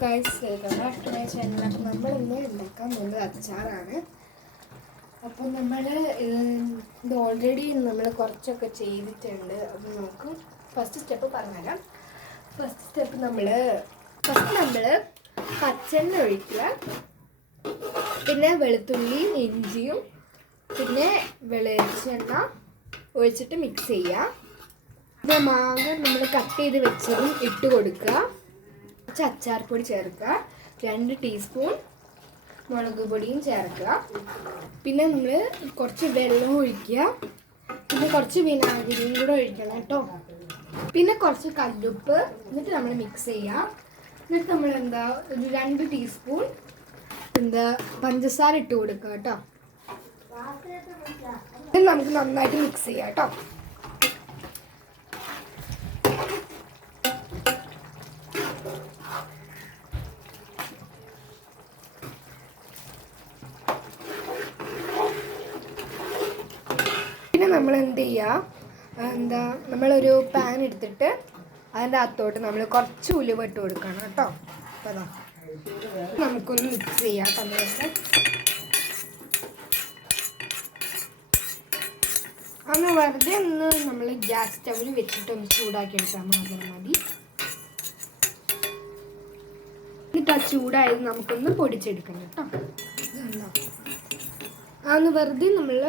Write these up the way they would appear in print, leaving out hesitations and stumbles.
Guys welcome back to my channel. അപ്പോൾ നമ്മളിന്ന് ഉണ്ടാക്കാൻ പോകുന്നത് അച്ചാറാണ്. അപ്പം നമ്മൾ ഇത് ഓൾറെഡി നമ്മൾ കുറച്ചൊക്കെ ചെയ്തിട്ടുണ്ട്. അപ്പം നമുക്ക് ഫസ്റ്റ് സ്റ്റെപ്പ് പറഞ്ഞുതരാം. ഫസ്റ്റ് നമ്മൾ പച്ചെണ്ണ ഒഴിക്കുക, പിന്നെ വെളുത്തുള്ളിയും ഇഞ്ചിയും പിന്നെ വെളിച്ചെണ്ണ ഒഴിച്ചിട്ട് മിക്സ് ചെയ്യുക. പിന്നെ മാങ്ങ നമ്മൾ കട്ട് ചെയ്ത് വെച്ചതും ഇട്ട് കൊടുക്കുക. അച്ചാർ പൊടി ചേർക്കുക, 2 ടീസ്പൂൺ മുളക് പൊടിയും ചേർക്കുക. പിന്നെ നമ്മൾ കുറച്ച് വെള്ളം ഒഴിക്കുക, പിന്നെ കുറച്ച് വിനാഗിരിയും കൂടെ ഒഴിക്കണം കേട്ടോ. പിന്നെ കുറച്ച് കല്ലുപ്പ്, എന്നിട്ട് നമ്മൾ മിക്സ് ചെയ്യുക. എന്നിട്ട് നമ്മൾ ഒരു 2 ടീസ്പൂൺ പഞ്ചസാര ഇട്ട് കൊടുക്കുക കേട്ടോ. നമുക്ക് നന്നായിട്ട് മിക്സ് ചെയ്യാം കേട്ടോ. പിന്നെ നമ്മൾ എന്ത് ചെയ്യുക, നമ്മളൊരു പാൻ എടുത്തിട്ട് അതിൻ്റെ അകത്തോട്ട് നമ്മൾ കുറച്ച് ഉലുവ ഇട്ട് കൊടുക്കണം കേട്ടോ. അപ്പോൾ അതാ നമുക്കൊന്ന് മിക്സ് ചെയ്യാം. അന്ന് വെറുതെ ഒന്ന് നമ്മൾ ഗ്യാസ് സ്റ്റവിൽ വെച്ചിട്ടൊന്ന് ചൂടാക്കി എടുത്താൽ മാത്രം മതി. എന്നിട്ട് ആ ചൂടായത് നമുക്കൊന്ന് പൊടിച്ചെടുക്കണം കേട്ടോ. അന്ന് വെറുതെ നമ്മൾ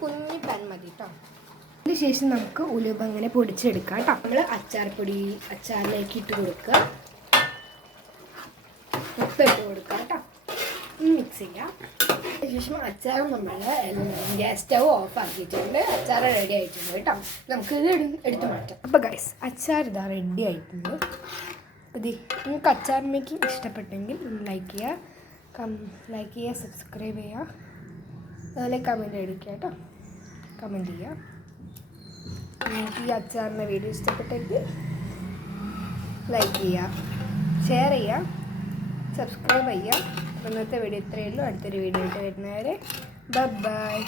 കുഞ്ഞി പാൻ മതി കേട്ടോ. അതിന് ശേഷം നമുക്ക് ഉലുവ അങ്ങനെ പൊടിച്ചെടുക്കാം കേട്ടോ. നമ്മൾ അച്ചാർപ്പൊടി അച്ചാറിലേക്ക് ഇട്ട് കൊടുക്കുക, ഉപ്പ് ഇട്ട് കൊടുക്കുക കേട്ടോ. മിക്സ് ചെയ്യാം. അതിനുശേഷം അച്ചാർ നമ്മൾ ഗ്യാസ് സ്റ്റവ് ഓഫ് ആക്കിയിട്ടുണ്ട്. അച്ചാർ റെഡി ആയിട്ടുണ്ട് കേട്ടോ. നമുക്ക് ഇത് എടുത്ത് മാറ്റാം. അപ്പോൾ ഗൈസ്, അച്ചാർ ഇതാ റെഡി ആയിട്ടുണ്ട്. അപ്പോൾ നിങ്ങൾക്ക് അച്ചാർ മേക്കിംഗ് ഇഷ്ടപ്പെട്ടെങ്കിൽ ലൈക്ക് ചെയ്യുക, സബ്സ്ക്രൈബ് ചെയ്യുക, അതുപോലെ കമൻറ്റ് അടിക്കുക കേട്ടോ. കമൻറ്റ് ചെയ്യുക. നിങ്ങൾക്ക് ഈ അച്ചാറിൻ്റെ വീഡിയോ ഇഷ്ടപ്പെട്ടെങ്കിൽ ലൈക്ക് ചെയ്യുക, ഷെയർ ചെയ്യുക, സബ്സ്ക്രൈബ് ചെയ്യുക. ഇന്നത്തെ വീഡിയോ ഇത്രയേ ഉള്ളൂ. അടുത്തൊരു വീഡിയോ ആയിട്ട് വരുന്നവരെ ബൈ.